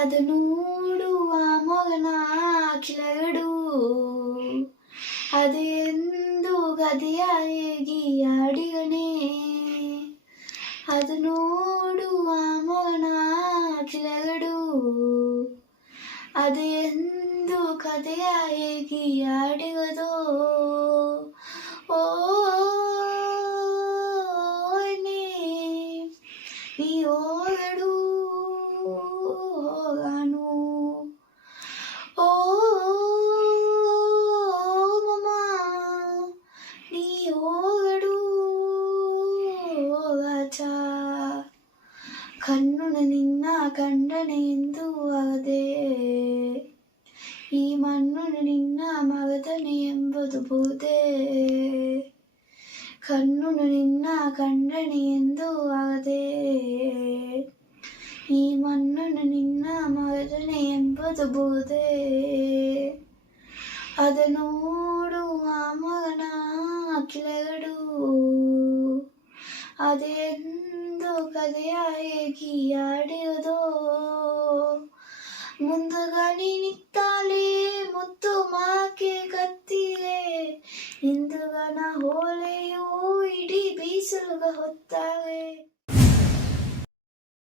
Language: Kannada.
ಅದು ನೋಡುವ ಮೊಗನ ಕಿಲಗಡು ಅದು ಎಂದು ಗದೆಯಾಗಿ ಆಡಿಗನೇ ಅದು ನೋಡುವ ಮೊಗನ ಕಿಲಗಡು ಅದು ಎಂದು ಕಥೆಯಾಗಿ ಆಡಿಗದೋ ಓ ನೀ ಹೋಗಡು ಹೋಗಾನು ಓ ಮಮ್ಮ ನೀ ಹೋಗಡು ಹೋಗಾಚ ಕಣ್ಣು ನಿನ್ನ ಕಂಡನೆ ಎಂದು ಆಗದೆ ಈ ಮಣ್ಣು ನಿನ್ನ ಮಗದನೆ ಎಂಬುದು ಬೋದೆ ಕಣ್ಣು ನಿನ್ನ ಕಂಡನೆ ಎಂದು ಆಗದೆ ಈ ಮಣ್ಣು ನಿನ್ನ ಮಗದನೆ ಎಂಬುದು ಬೋದೆ ಅದು ನೋಡುವ ಮಗನ ಕಿಲಗಡು ಅದೆಂದು ಕಥೆಯಾಗಿ ಆಡಿಯೋದೋ ಮುಂದುಗನಿ ನಿತ್ತಾಲೆ ಮುತ್ತು ಮಾಕೆ ಕತ್ತಿಲೆ ಇಂದುಗನ ಹೋಲೆಯೂ ಇಡೀ ಬೀಸಲುಗ ಹೊತ್ತ